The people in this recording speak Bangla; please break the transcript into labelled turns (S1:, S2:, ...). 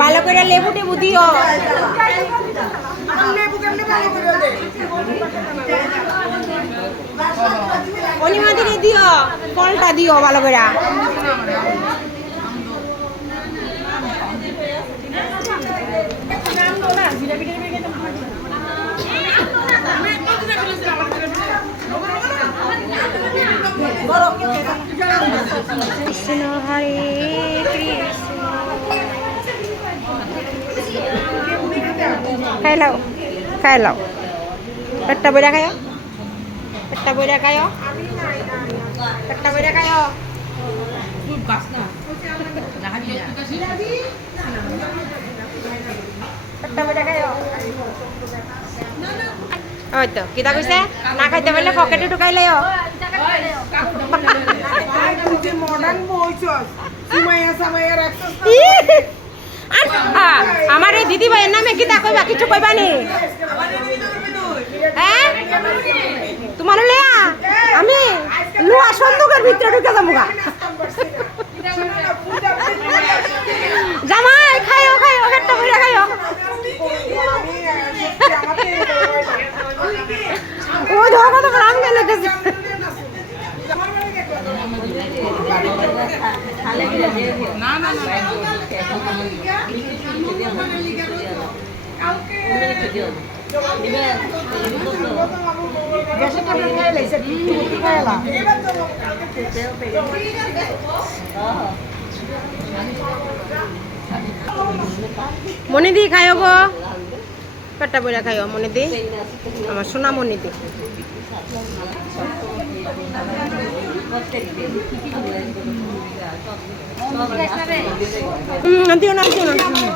S1: ভালো করে লেবু টেবু দিও। অনিমাদিরে দিও ফলটা দিও ভালো করে। কৃষ্ণ হরে কৃষ্ণ খাই লাও খাই লাও পেটটা বইরা খায় পেটটা বইরা খায় পেটটা বইরা খায় পেটটা বইরা খায় ওই তো কিতা কইছে না খাইতে পারলে পকেটে ঢুকাই
S2: সামাইয়া
S1: আমার এই দিদি ভাইয়ের নামে কিতা কইবা? কিছু কইবা নি? হ্যাঁ? তোমার লেয়া আমি লোয়া সন্দুকের ভিতরে ঢুকে যাব গা। জামাই, খাইও খাইও খাইও। ওই ধর গ্রাম গেলে মনে দি খাইও গো। পেটটা বইরা খাইও মনে দি। আমার সোনা মনে দি দিও না দিও না।
S3: আমি